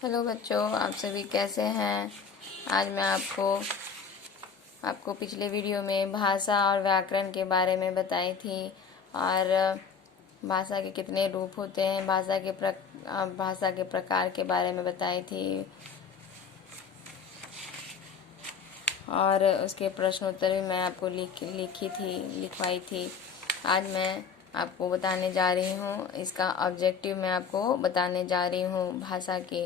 Hello बच्चों, आप सभी कैसे हैं। आज मैं आपको पिछले वीडियो में भाषा और व्याकरण के बारे में बताई थी और भाषा के कितने रूप होते हैं, भाषा के प्रकार के बारे में बताई थी और उसके प्रश्नोत्तर भी मैं आपको लिखवाई थी। आज मैं आपको बताने जा रही हूँ, इसका ऑब्जेक्टिव मैं आपको बताने जा रही हूँ भाषा के।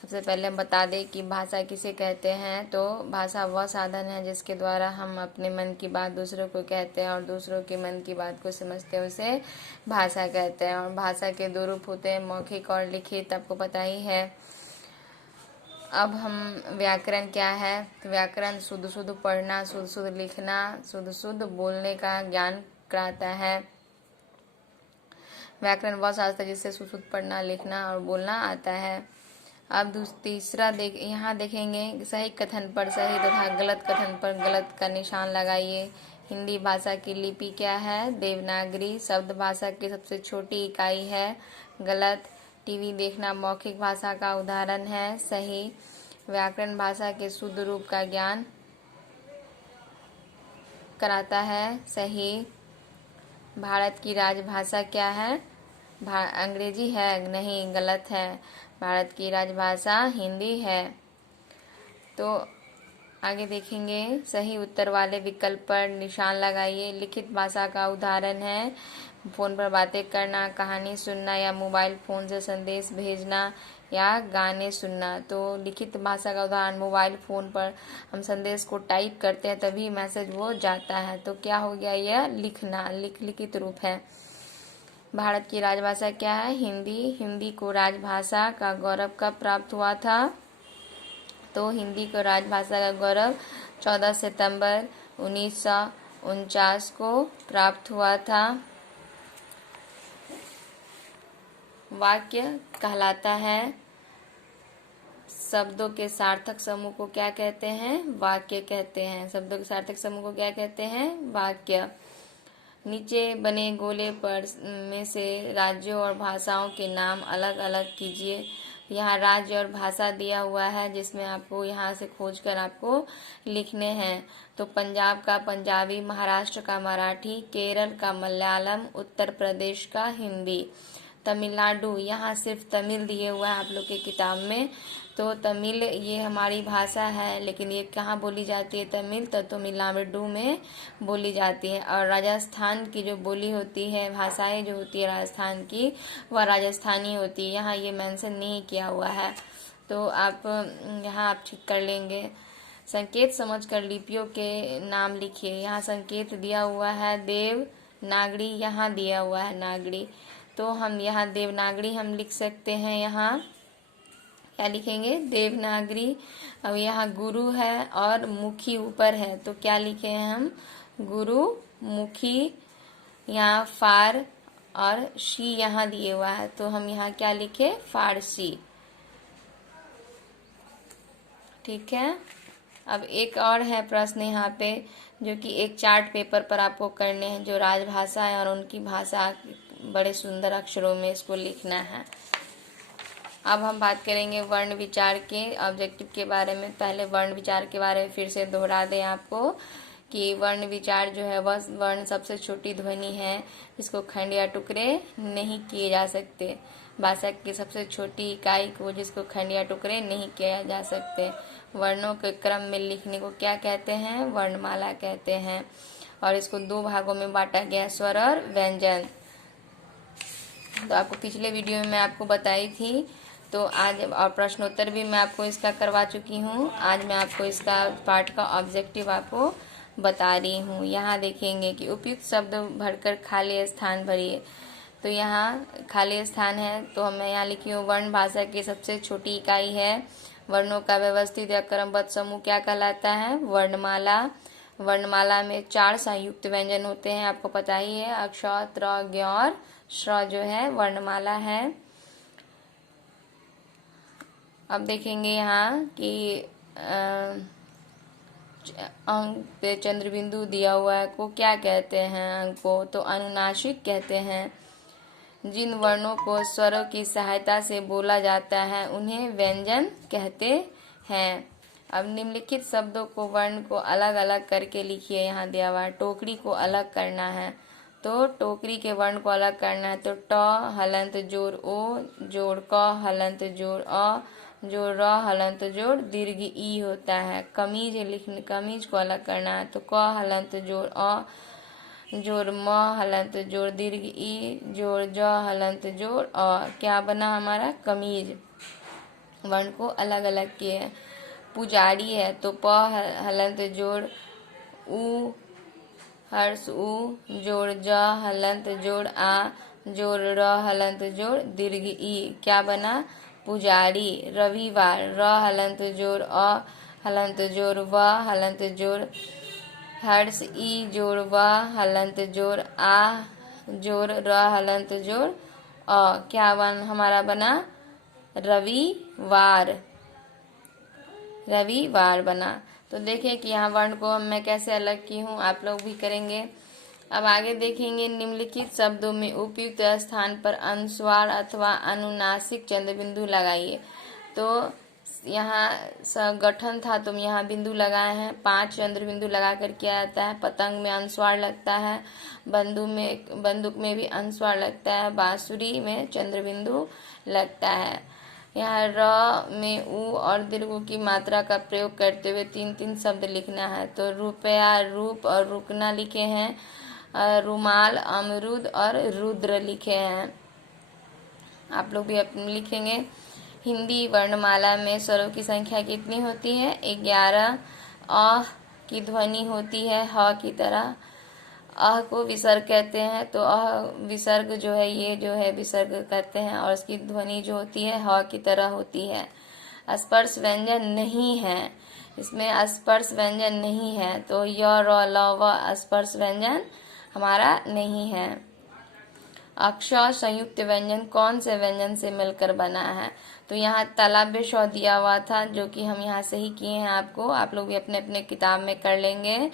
सबसे पहले हम बता दें कि भाषा किसे कहते हैं। तो भाषा वह साधन है जिसके द्वारा हम अपने मन की बात दूसरों को कहते हैं और दूसरों के मन की बात को समझते हैं, उसे भाषा कहते हैं। और भाषा के दो रूप होते हैं, मौखिक और लिखित, आपको पता ही है। अब हम व्याकरण क्या है। तो व्याकरण शुद्ध शुद्ध पढ़ना, शुद्ध शुद्ध लिखना, शुद्ध शुद्ध बोलने का ज्ञान कराता है। व्याकरण वह शास्त्र है जिससे शुद्ध शुद्ध पढ़ना, लिखना और बोलना आता है। अब तीसरा यहाँ देखेंगे, सही कथन पर सही तथा गलत कथन पर गलत का निशान लगाइए। हिंदी भाषा की लिपि क्या है? देवनागरी। शब्द भाषा की सबसे छोटी इकाई है। गलत। टीवी देखना मौखिक भाषा का उदाहरण है। सही। व्याकरण भाषा के शुद्ध रूप का ज्ञान कराता है। सही। भारत की राजभाषा क्या है? अंग्रेजी है? नहीं, गलत है। भारत की राजभाषा हिंदी है। तो आगे देखेंगे, सही उत्तर वाले विकल्प पर निशान लगाइए। लिखित भाषा का उदाहरण है फोन पर बातें करना, कहानी सुनना या मोबाइल फोन से संदेश भेजना या गाने सुनना। तो लिखित भाषा का उदाहरण, मोबाइल फोन पर हम संदेश को टाइप करते हैं तभी मैसेज वो जाता है। तो क्या हो गया? यह लिखना, लिखित रूप है। भारत की राजभाषा क्या है? हिंदी। हिंदी को राजभाषा का गौरव कब प्राप्त हुआ था? तो हिंदी को राजभाषा का गौरव 14 सितंबर 1949 को प्राप्त हुआ था। वाक्य कहलाता है। शब्दों के सार्थक समूह को क्या कहते हैं? वाक्य कहते हैं। शब्दों के सार्थक समूह को क्या कहते हैं? वाक्य। नीचे बने गोले पर में से राज्यों और भाषाओं के नाम अलग अलग कीजिए। यहाँ राज्य और भाषा दिया हुआ है जिसमें आपको यहाँ से खोजकर आपको लिखने हैं। तो पंजाब का पंजाबी, महाराष्ट्र का मराठी, केरल का मलयालम, उत्तर प्रदेश का हिंदी। तमिलनाडु, यहाँ सिर्फ तमिल दिए हुआ है आप लोग की किताब में। तो तमिल ये हमारी भाषा है, लेकिन ये कहाँ बोली जाती है? तमिल तो तमिलनाडु में बोली जाती है। और राजस्थान की जो बोली होती है, भाषाएं जो होती है राजस्थान की, वह राजस्थानी होती है। यहाँ ये मेंशन नहीं किया हुआ है, तो आप यहाँ आप ठीक कर लेंगे। संकेत समझकर लिपियों के नाम लिखिए। यहाँ संकेत दिया हुआ है देवनागरी, यहाँ दिया हुआ है नागरी। तो हम यहाँ देवनागरी हम लिख सकते हैं। यहाँ क्या लिखेंगे? देवनागरी। अब यहाँ गुरु है और मुखी ऊपर है, तो क्या लिखे हैं हम? गुरु मुखी। यहाँ फार और शी यहाँ दिए हुआ है, तो हम यहाँ क्या लिखे? फारसी। ठीक है। अब एक और है प्रश्न यहाँ पे, जो कि एक चार्ट पेपर पर आपको करने हैं, जो राजभाषा है और उनकी भाषा बड़े सुंदर अक्षरों में इसको लिखना है। अब हम बात करेंगे वर्ण विचार के ऑब्जेक्टिव के बारे में। पहले वर्ण विचार के बारे में फिर से दोहरा दें आपको कि वर्ण विचार जो है वह वर्ण सबसे छोटी ध्वनि है जिसको खंड या टुकड़े नहीं किए जा सकते। भाषा की सबसे छोटी इकाई को जिसको खंड या टुकड़े नहीं किया जा सकते। वर्णों के क्रम में लिखने को क्या कहते हैं? वर्णमाला कहते हैं। और इसको दो भागों में बांटा गया, स्वर और व्यंजन। तो आपको पिछले वीडियो में मैं आपको बताई थी, तो आज और प्रश्नोत्तर भी मैं आपको इसका करवा चुकी हूँ। आज मैं आपको इसका पाठ का ऑब्जेक्टिव आपको बता रही हूँ। यहाँ देखेंगे कि उपयुक्त शब्द भरकर खाली स्थान भरिए। तो यहाँ खाली स्थान है, तो मैं यहाँ लिखी हूँ वर्ण भाषा की सबसे छोटी इकाई है। वर्णों का व्यवस्थित या क्रमबद्ध समूह क्या कहलाता है? वर्णमाला। वर्णमाला में 4 संयुक्त व्यंजन होते हैं, आपको पता ही है। अक्ष, त्र, ज्ञ और श्र जो है वर्णमाला है। अब देखेंगे यहाँ कि अंक पे चंद्र बिंदु दिया हुआ है को क्या कहते हैं? अंक को तो अनुनासिक कहते हैं। जिन वर्णों को स्वरों की सहायता से बोला जाता है उन्हें व्यंजन कहते हैं। अब निम्नलिखित शब्दों को वर्ण को अलग अलग करके लिखिए। यहाँ दिया हुआ है टोकरी को अलग करना है, तो टोकरी के वर्ण को अलग करना है तो ट हलंत जोड़ ओ जोड़ क हलंत जोड़ अ जोड़ र हलंत जोड़ दीर्घ ई होता है। कमीज लिखने कमीज को अलग करना है तो क हलंत जोड़ अ जोड़ म हलंत जोड़ दीर्घ ई जोड़ ज हलंत जोड़ अ। क्या बना हमारा कमीज। वर्ण को अलग अलग किए। पुजारी है तो प हलंत जोड़ उ हर्ष उ जोड़ ज हलंत जोड़ आ जोड़ र हलंत जोड़ दीर्घ ई। क्या बना पुजारी। रविवार र हलंत जोड़ अ हलंत जोड़ व हलंत जोड़ हर्ष ई जोड़ व हलंत जोड़ आ जोड़ र हलंत जोड़ अ। क्या हमारा बना रविवार। रविवार बना। तो देखिए कि यहाँ वर्ण को मैं कैसे अलग की हूँ, आप लोग भी करेंगे। अब आगे देखेंगे निम्नलिखित शब्दों में उपयुक्त स्थान पर अनुस्वार अथवा अनुनासिक चंद्र बिंदु लगाइए। तो यहाँ गठन था तो यहाँ बिंदु लगाए हैं। 5 चंद्र बिंदु लगा कर किया जाता है। पतंग में अनुस्वार लगता है, बंदूक में भी अनुस्वार लगता है, बांसुरी में चंद्र बिंदु लगता है। यहाँ र में उ और दीर्घ की मात्रा का प्रयोग करते हुए 3-3 शब्द लिखना है। तो रुपया रूप और रुकना लिखे हैं, रुमाल अमरूद और रुद्र लिखे हैं। आप लोग भी अपने लिखेंगे। हिंदी वर्णमाला में स्वरों की संख्या कितनी होती है? 11। अ की ध्वनि होती है ह की तरह। अह को विसर्ग कहते हैं, तो अह विसर्ग जो है ये जो है विसर्ग कहते हैं और इसकी ध्वनि जो होती है ह की तरह होती है। स्पर्श व्यंजन नहीं है, इसमें स्पर्श व्यंजन नहीं है, तो य र ल व स्पर्श व्यंजन हमारा नहीं है। अक्षर संयुक्त व्यंजन कौन से व्यंजन से मिलकर बना है? तो यहाँ तालव्य श दिया हुआ था जो कि हम यहाँ से ही किए हैं। आपको आप लोग भी अपने अपने किताब में कर लेंगे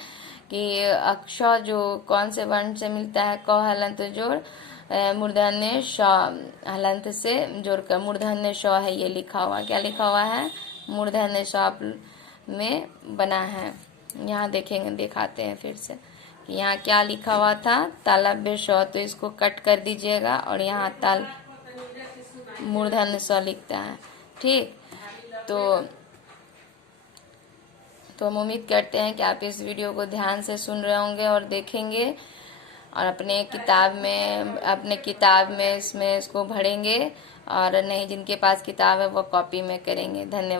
कि अक्षर जो कौन से वर्ण से मिलता है। क हलंत जोड़ मूर्धन्य श हलंत से जोड़कर मूर्धन्य श है ये लिखा हुआ। क्या लिखा हुआ है? मूर्धन्य श में बना है। यहाँ देखेंगे, दिखाते हैं फिर से कि यहाँ क्या लिखा हुआ था। तालव्य श, तो इसको कट कर दीजिएगा और यहाँ मूर्धन्य स लिखता है। ठीक, तो हम उम्मीद करते हैं कि आप इस वीडियो को ध्यान से सुन रहे होंगे और देखेंगे और अपने किताब में इसमें इसको भरेंगे, और नहीं जिनके पास किताब है वो कॉपी में करेंगे। धन्यवाद।